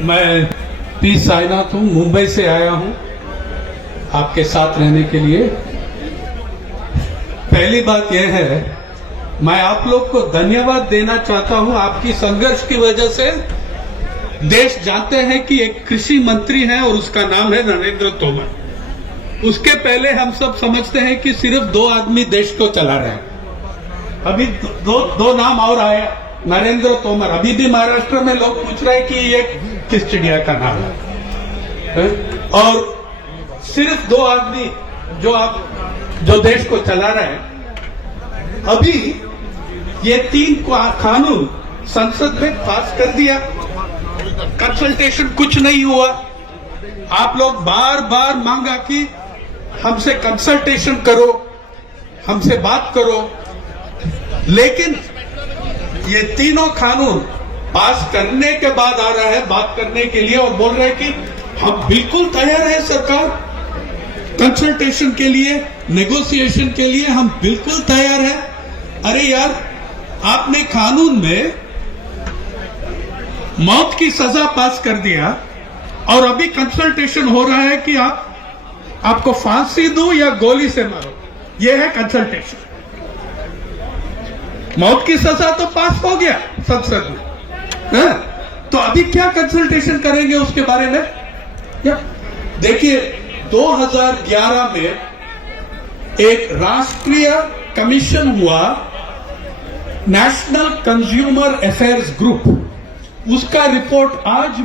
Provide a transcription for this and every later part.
मैं पी साईनाथ हूँ, मुंबई से आया हूँ आपके साथ रहने के लिए। पहली बात यह है, मैं आप लोग को धन्यवाद देना चाहता हूँ। आपकी संघर्ष की वजह से देश जानते हैं कि एक कृषि मंत्री है और उसका नाम है नरेंद्र तोमर। उसके पहले हम सब समझते हैं कि सिर्फ 2 आदमी देश को चला रहे हैं। अभी दो नाम और आए, नरेंद्र तोमर। अभी भी महाराष्ट्र में लोग पूछ रहे हैं कि ये किस चिड़िया का नाम है। और सिर्फ 2 आदमी जो देश को चला रहे हैं। अभी ये 3 कानून संसद में पास कर दिया, कंसल्टेशन कुछ नहीं हुआ। आप लोग बार बार मांगा कि हमसे कंसल्टेशन करो, हमसे बात करो, लेकिन ये तीनों कानून पास करने के बाद आ रहा है बात करने के लिए और बोल रहे हैं कि हम बिल्कुल तैयार हैं सरकार, कंसल्टेशन के लिए, नेगोशिएशन के लिए हम बिल्कुल तैयार हैं। अरे यार, आपने कानून में मौत की सजा पास कर दिया और अभी कंसल्टेशन हो रहा है कि आपको फांसी दूं या गोली से मारो। यह है कंसल्टेशन। मौत की सजा तो पास हो गया संसद में, तो अभी क्या कंसल्टेशन करेंगे उसके बारे में? देखिए, 2011 में एक राष्ट्रीय कमीशन हुआ, नेशनल कंज्यूमर अफेयर्स ग्रुप। उसका रिपोर्ट आज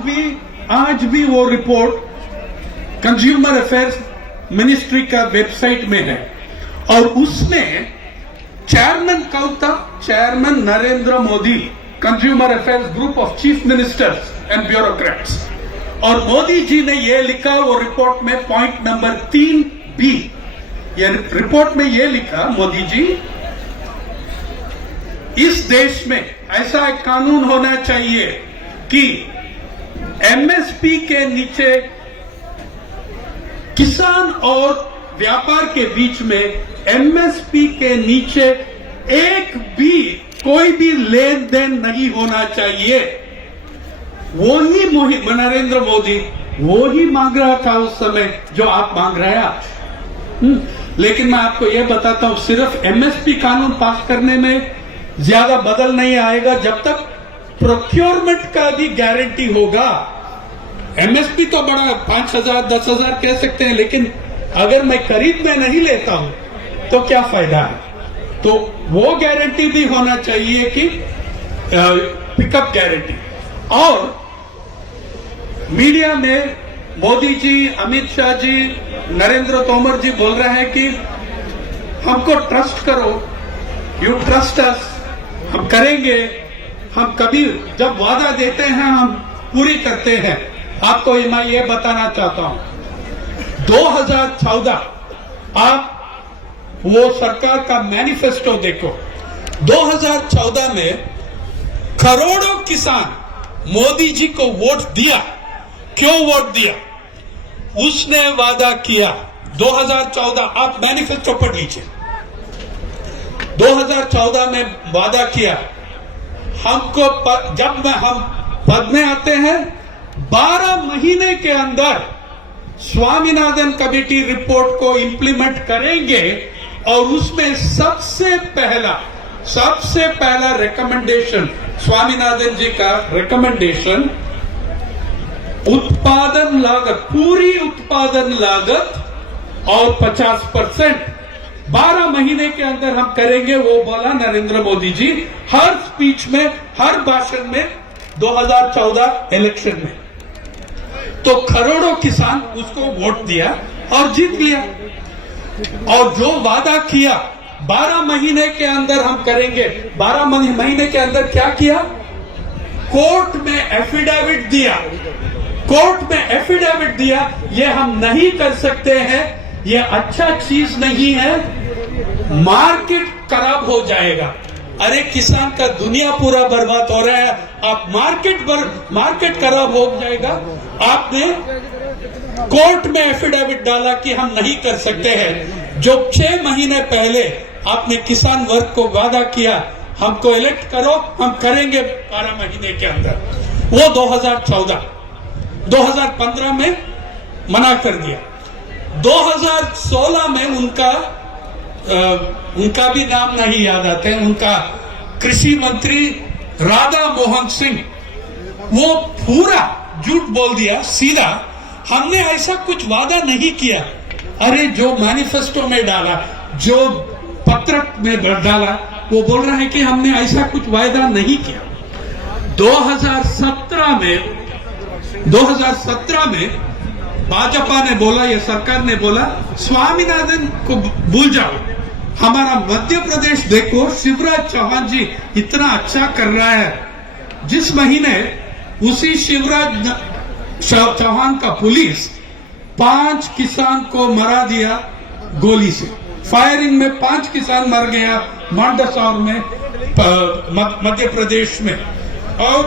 भी वो रिपोर्ट कंज्यूमर अफेयर्स मिनिस्ट्री का वेबसाइट में है। और उसमें चेयरमैन कौन था? Chairman Narendra Modi, consumer affairs group of chief ministers and bureaucrats. और मोदी जी ने यह लिखा वो रिपोर्ट में, पॉइंट नंबर 3B, ये रिपोर्ट में यह लिखा, मोदी जी, इस देश में ऐसा एक कानून होना चाहिए कि एमएसपी के नीचे किसान और व्यापार के बीच में एमएसपी के नीचे एक भी कोई भी लेन देन नहीं होना चाहिए। वो ही नरेंद्र मोदी वो ही मांग रहा था उस समय जो आप मांग रहे हैं आज। लेकिन मैं आपको यह बताता हूं, सिर्फ एमएसपी कानून पास करने में ज्यादा बदल नहीं आएगा जब तक प्रोक्योरमेंट का भी गारंटी होगा। एमएसपी तो बड़ा 5,000 10,000 कह सकते हैं, लेकिन अगर मैं खरीद में नहीं लेता हूं तो क्या फायदा है? तो वो गारंटी भी होना चाहिए कि पिकअप गारंटी। और मीडिया में मोदी जी, अमित शाह जी, नरेंद्र तोमर जी बोल रहे हैं कि हमको ट्रस्ट करो, यू ट्रस्ट अस, हम करेंगे, हम कभी जब वादा देते हैं हम पूरी करते हैं। आपको मैं ये बताना चाहता हूं, 2014 आप वो सरकार का मैनिफेस्टो देखो। 2014 में करोड़ों किसान मोदी जी को वोट दिया। क्यों वोट दिया? उसने वादा किया 2014, आप मैनिफेस्टो पढ़ लीजिए। 2014 में वादा किया, हमको जब हम पद में आते हैं 12 महीने के अंदर स्वामीनाथन कमेटी रिपोर्ट को इंप्लीमेंट करेंगे और उसमें सबसे पहला रिकमेंडेशन, स्वामीनाथन जी का रिकमेंडेशन, उत्पादन लागत, पूरी उत्पादन लागत और 50% 12 महीने के अंदर हम करेंगे, वो बोला नरेंद्र मोदी जी हर स्पीच में, हर भाषण में 2014 इलेक्शन में। तो करोड़ों किसान उसको वोट दिया और जीत लिया। और जो वादा किया 12 महीने के अंदर हम करेंगे, 12 महीने के अंदर क्या किया? कोर्ट में एफिडेविट दिया, ये हम नहीं कर सकते हैं, ये अच्छा चीज नहीं है, मार्केट खराब हो जाएगा। अरे किसान का दुनिया पूरा बर्बाद हो रहा है, आप मार्केट खराब हो जाएगा। आपने कोर्ट में एफिडेविट डाला कि हम नहीं कर सकते हैं। जो 6 महीने पहले आपने किसान वर्ग को वादा किया, हमको इलेक्ट करो, हम करेंगे 12 महीने के अंदर, वो 2014। 2015 में मना कर दिया। 2016 में उनका भी नाम नहीं याद आता है, उनका कृषि मंत्री राधा मोहन सिंह, वो पूरा झूठ बोल दिया सीधा, हमने ऐसा कुछ वादा नहीं किया। अरे जो मैनिफेस्टो में डाला, जो पत्रक में डाला, वो बोल रहा है कि हमने ऐसा कुछ वायदा नहीं किया। 2017 में भाजपा ने बोला, ये सरकार ने बोला, स्वामीनाथन को भूल जाओ, हमारा मध्य प्रदेश देखो, शिवराज चौहान जी इतना अच्छा कर रहा है। जिस महीने उसी शिवराज चौहान का पुलिस 5 किसान को मरा दिया गोली से, फायरिंग में 5 किसान मर गया मंदसौर में, मध्य प्रदेश में। और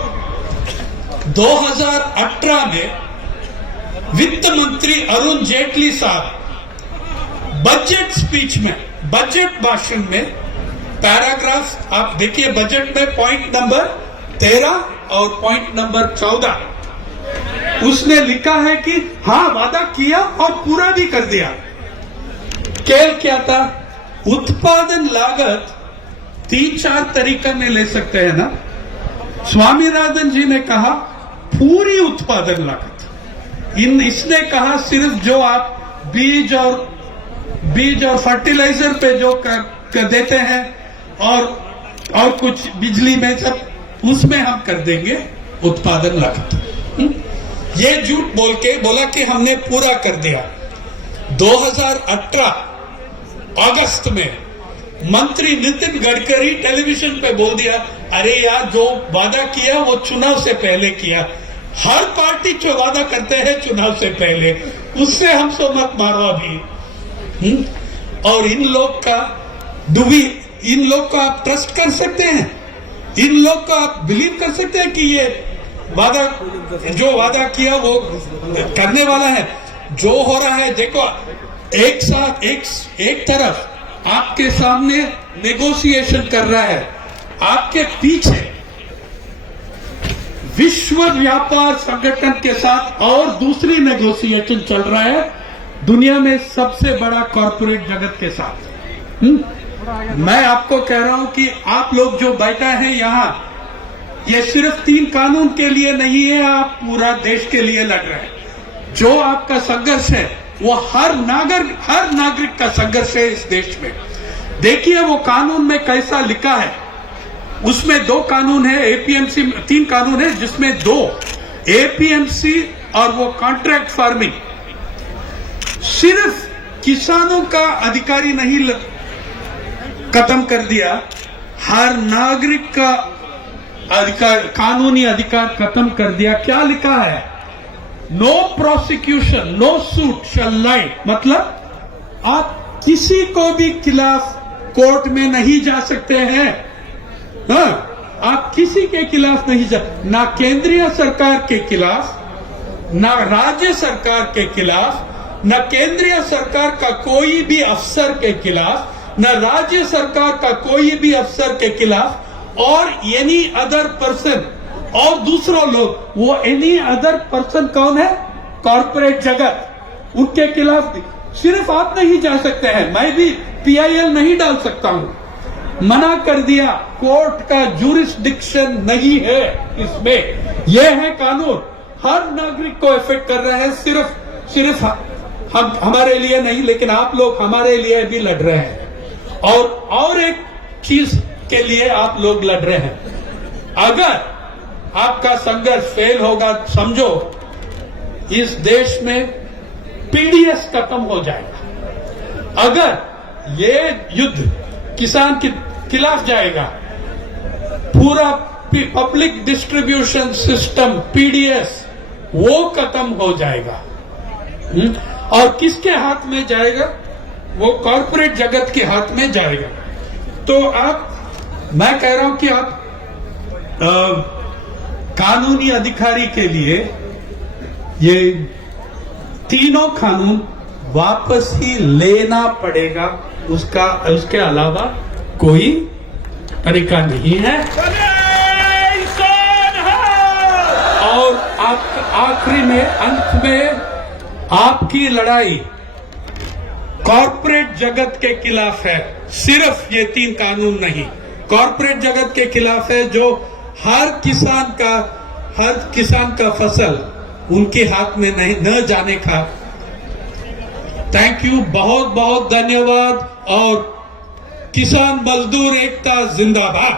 2018 में वित्त मंत्री अरुण जेटली साहब बजट स्पीच में, बजट भाषण में, पैराग्राफ आप देखिए बजट में, पॉइंट नंबर 13 और पॉइंट नंबर 14, उसने लिखा है कि हाँ वादा किया और पूरा भी कर दिया। क्या था? उत्पादन लागत 3-4 तरीका में ले सकते हैं ना। स्वामीनाथन जी ने कहा पूरी उत्पादन लागत, इसने कहा सिर्फ जो आप बीज और फर्टिलाइजर पे जो कर देते हैं और कुछ बिजली में सब, उसमें हम कर देंगे उत्पादन लागत। ये झूठ बोल के बोला कि हमने पूरा कर दिया। 2018 अगस्त में मंत्री नितिन गडकरी टेलीविजन पे बोल दिया, अरे यार जो वादा किया वो चुनाव से पहले किया। हर पार्टी जो वादा करते हैं चुनाव से पहले, उससे हमसे मत मारो अभी। और इन लोग को आप ट्रस्ट कर सकते हैं? इन लोग को आप बिलीव कर सकते हैं कि ये जो वादा किया वो करने वाला है? जो हो रहा है देखो, एक साथ एक तरफ आपके सामने नेगोशिएशन कर रहा है, आपके पीछे विश्व व्यापार संगठन के साथ और दूसरी नेगोशिएशन चल रहा है दुनिया में सबसे बड़ा कॉर्पोरेट जगत के साथ। मैं आपको कह रहा हूं कि आप लोग जो बैठा है यहाँ, ये सिर्फ 3 कानून के लिए नहीं है, आप पूरा देश के लिए लड़ रहे हैं। जो आपका संघर्ष है वो हर नागरिक का संघर्ष है इस देश में। देखिए वो कानून में कैसा लिखा है, उसमें 2 कानून है, एपीएमसी 3 कानून है, जिसमें 2 एपीएमसी और वो कॉन्ट्रैक्ट फार्मिंग, सिर्फ किसानों का अधिकारी नहीं खत्म कर दिया, हर नागरिक का अधिकार, कानूनी अधिकार खत्म कर दिया। क्या लिखा है? नो प्रोसिक्यूशन, नो सूट शैल लाई, मतलब आप किसी को भी खिलाफ कोर्ट में नहीं जा सकते हैं। हाँ, आप किसी के खिलाफ नहीं जा, ना केंद्रीय सरकार के खिलाफ, ना राज्य सरकार के खिलाफ, न केंद्रीय सरकार का कोई भी अफसर के खिलाफ, न राज्य सरकार का कोई भी अफसर के खिलाफ, और एनी अदर पर्सन, और दूसरा लोग, वो एनी अदर पर्सन कौन है? कॉर्पोरेट जगत, उनके खिलाफ भी सिर्फ आप नहीं जा सकते हैं। मैं भी पीआईएल नहीं डाल सकता हूं, मना कर दिया। कोर्ट का जुरिस्डिक्शन नहीं है इसमें, यह है कानून, हर नागरिक को इफेक्ट कर रहा है, सिर्फ हम हमारे लिए नहीं, लेकिन आप लोग हमारे लिए भी लड़ रहे हैं। और एक चीज के लिए आप लोग लड़ रहे हैं, अगर आपका संघर्ष फेल होगा, समझो इस देश में पीडीएस खत्म हो जाएगा। अगर ये युद्ध किसान के खिलाफ जाएगा, पूरा पब्लिक डिस्ट्रीब्यूशन सिस्टम पीडीएस वो खत्म हो जाएगा। और किसके हाथ में जाएगा? वो कॉर्पोरेट जगत के हाथ में जाएगा। तो मैं कह रहा हूं कि आप कानूनी अधिकारी के लिए ये तीनों कानून वापस ही लेना पड़ेगा, उसके अलावा कोई तरीका नहीं है। और आखिरी में, अंत में, आपकी लड़ाई कॉरपोरेट जगत के खिलाफ है। सिर्फ ये 3 कानून नहीं, कॉरपोरेट जगत के खिलाफ है जो हर किसान का फसल उनके हाथ में नहीं न जाने का। थैंक यू, बहुत बहुत धन्यवाद। और किसान मजदूर एकता जिंदाबाद।